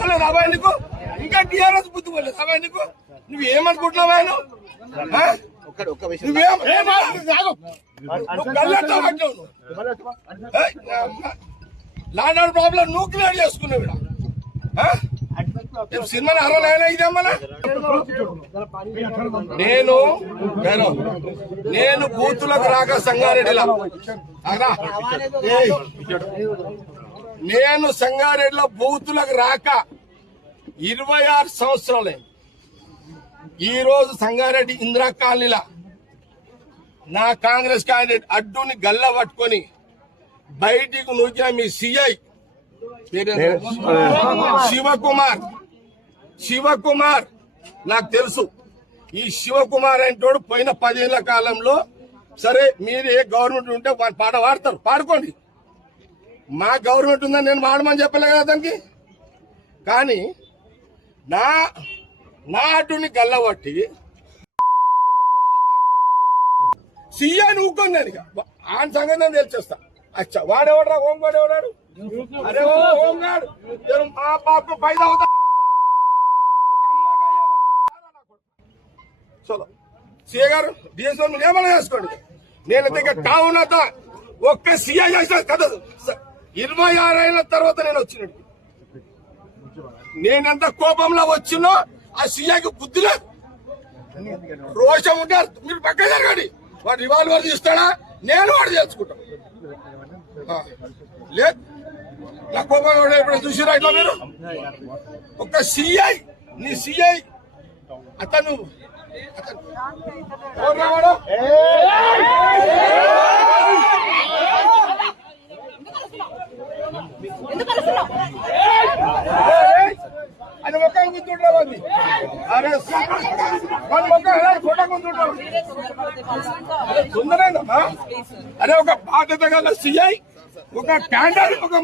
పోలేదు అబ్బాయి నీకు, ఇంకా టీఆర్ఎస్ బుద్ధి పోలేదు అబ్బాయి నీకు. నువ్వేమనుకుంటున్నావు ఆయన? లాండ్ ప్రాబ్లం నువ్వు క్లియర్ చేసుకున్నావు. సినిమా అరవైనా ఇదేమన్నా నేను బూతులకు రాక సంగారెడ్డిలో నేను సంగారెడ్డిలో బూతులకు రాక 26 సంవత్సరాలే. ఈ రోజు సంగారెడ్డి ఇందిరా కాలనీలా నా కాంగ్రెస్ క్యాండిడేట్ అడ్డుని గల్ల పట్టుకొని బయటికి నూకిన మీ సిఐ శివకుమార్ నాకు తెలుసు. ఈ శివకుమార్ అంటోడు పోయిన 10 ఏళ్ల కాలంలో, సరే మీరు ఏ గవర్నమెంట్ ఉంటే పాట పాడతారు, పాడుకోండి. మా గవర్నమెంట్ ఉందని నేను పాడమని చెప్పలే కదా దానికి. కానీ నా అడ్డుని గల్లబట్టి సీఐని ఊక్కొని నేను ఆయన సంగతి నేను తెలిచేస్తా. అచ్చా వాడేవాడు హోంగాడు ఎవడాడు? అరే హోంగాడు మా పాపకు ఫైదా అవుతా. చలో సీఏ గారు డిఎస్ఓ మీరు ఏమైనా చేసుకోండి. నేనైతే ఇక టౌన్ అంతా ఒక్క సీఐ చేసిన కదా. 26 ఏళ్ల తర్వాత నేను వచ్చినట్టు. నేనెంత కోపంలో వచ్చినో ఆ సీఐకి బుద్ధి లేదు, రోషం ఉంటే మీరు పక్క జరగండి. వాడు రివాల్వర్ తీస్తాడా, నేను వాడు చేసుకుంటాను. లేదు నా కోపం ఎప్పుడు చూసిరా ఇట్లా మీరు? ఒక సిఐ, నీ సిఐ అతను అది ఒక్క గుర్తుండేవాడి. అరే ఫోటో గుర్తుండేదమ్మా. అరే ఒక బాధ్యత గల సిఐ, ఒక క్యాండర్, ఒక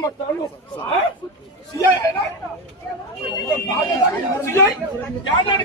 సిఐ అయినా సిఐ క్యాండర్